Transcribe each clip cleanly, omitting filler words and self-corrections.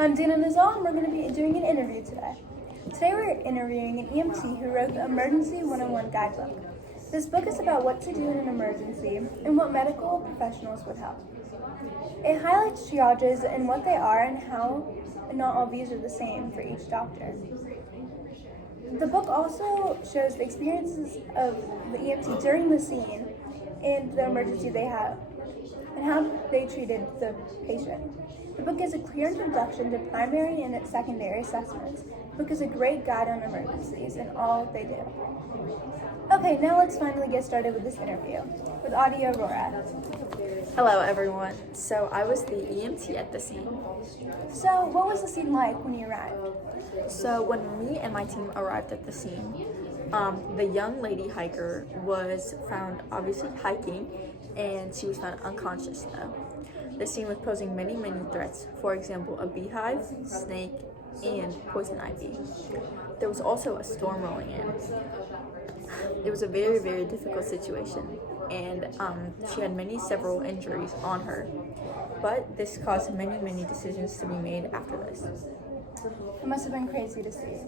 I'm Danna and we're going to be doing an interview today. Today we're interviewing an EMT who wrote the Emergency 101 Guidebook. This book is about what to do in an emergency and what medical professionals would help. It highlights triages and what they are and how not all views are the same for each doctor. The book also shows the experiences of the EMT during the scene and the emergency they have and how they treated the patient. The book is a clear introduction to primary and secondary assessments. The book is a great guide on emergencies and all they do. Okay, now let's finally get started with this interview with Aadaya Aurora. Hello everyone. So I was the EMT at the scene. So what was the scene like when you arrived? So when me and my team arrived at the scene, the young lady hiker was found obviously hiking, and she was found unconscious though. The scene was posing many threats, for example, a beehive, snake, and poison ivy. There was also a storm rolling in. It was a very difficult situation, and she had several injuries on her. But this caused many decisions to be made after this. It must have been crazy to see.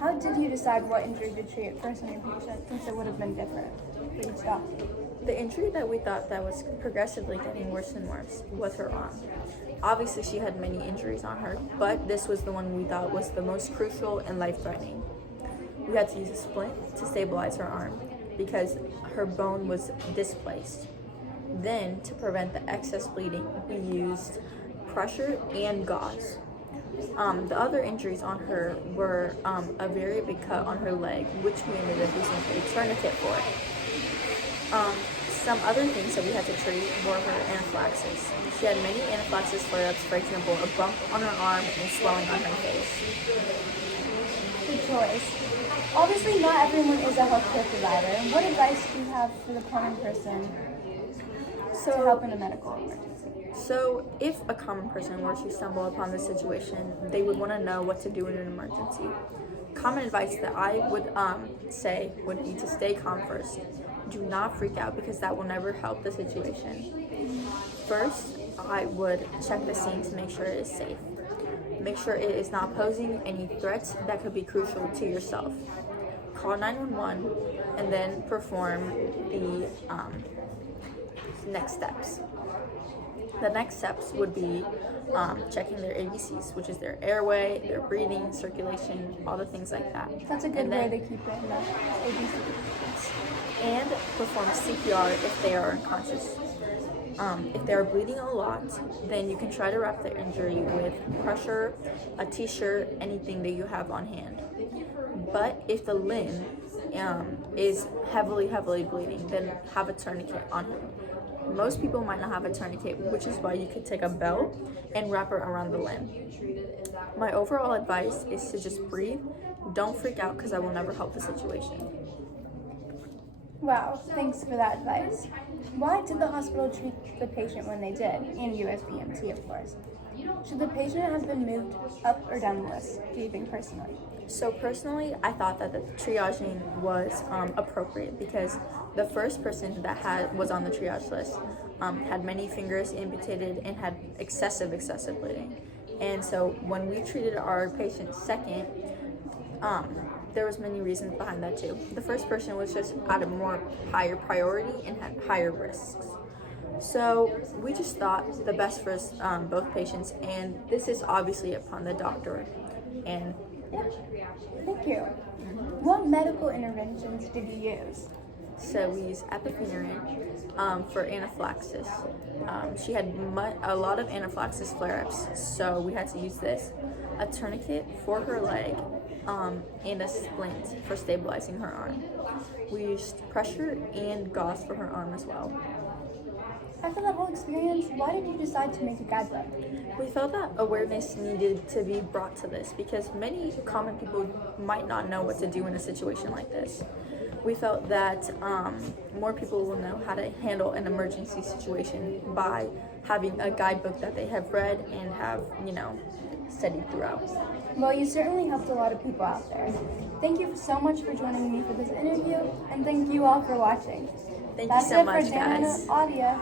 How did you decide what injury to treat first in your patient, since it would have been different for each doctor? The injury that we thought that was progressively getting worse and worse was her arm. Obviously, she had many injuries on her, but this was the one we thought was the most crucial and life-threatening. We had to use a splint to stabilize her arm because her bone was displaced. Then, to prevent the excess bleeding, we used pressure and gauze. The other injuries on her were a very big cut on her leg, which we ended up using a tourniquet for. Some other things that we had to treat were her anaphylaxis. She had many anaphylaxis flare-ups, for example, a bump on her arm and swelling on her face. Good choice. Obviously, not everyone is a healthcare provider. What advice do you have for the common person to help in a medical emergency? So, if a common person were to stumble upon this situation, they would want to know what to do in an emergency. Common advice that I would say would be to stay calm first. Do not freak out because that will never help the situation. First, I would check the scene to make sure it is safe. Make sure it is not posing any threats that could be crucial to yourself. Call 911 and then perform the next steps. The next steps would be checking their ABCs, which is their airway, their breathing, circulation, all the things like that. That's a good way to keep it in the ABC. And perform CPR if they are unconscious. If they are bleeding a lot, then you can try to wrap the injury with pressure, a t-shirt, anything that you have on hand. But if the limb is heavily bleeding, then have a tourniquet on hand. Most people might not have a tourniquet, which is why you could take a belt and wrap it around the limb. My overall advice is to just breathe. Don't freak out because that will never help the situation. Wow, thanks for that advice. Why did the hospital treat the patient when they did, and you as EMT, of course? Should the patient have been moved up or down the list, do you think personally? So personally, I thought that the triaging was appropriate because the first person that was on the triage list had many fingers amputated and had excessive bleeding. And so when we treated our patient second, there was many reasons behind that too. The first person was just at a higher priority and had higher risks. So we just thought the best for both patients, and this is obviously upon the doctor. And yeah, thank you. What medical interventions did you use? So we used epinephrine for anaphylaxis. She had a lot of anaphylaxis flare-ups, so we had to use this. A tourniquet for her leg, and a splint for stabilizing her arm. We used pressure and gauze for her arm as well. After that whole experience, why did you decide to make a guidebook? We felt that awareness needed to be brought to this because many common people might not know what to do in a situation like this. We felt that more people will know how to handle an emergency situation by having a guidebook that they have read and have, studied throughout. Well, you certainly helped a lot of people out there. Thank you so much for joining me for this interview, and thank you all for watching. Thank you so much, That's it for Danna and guys. Aadaya.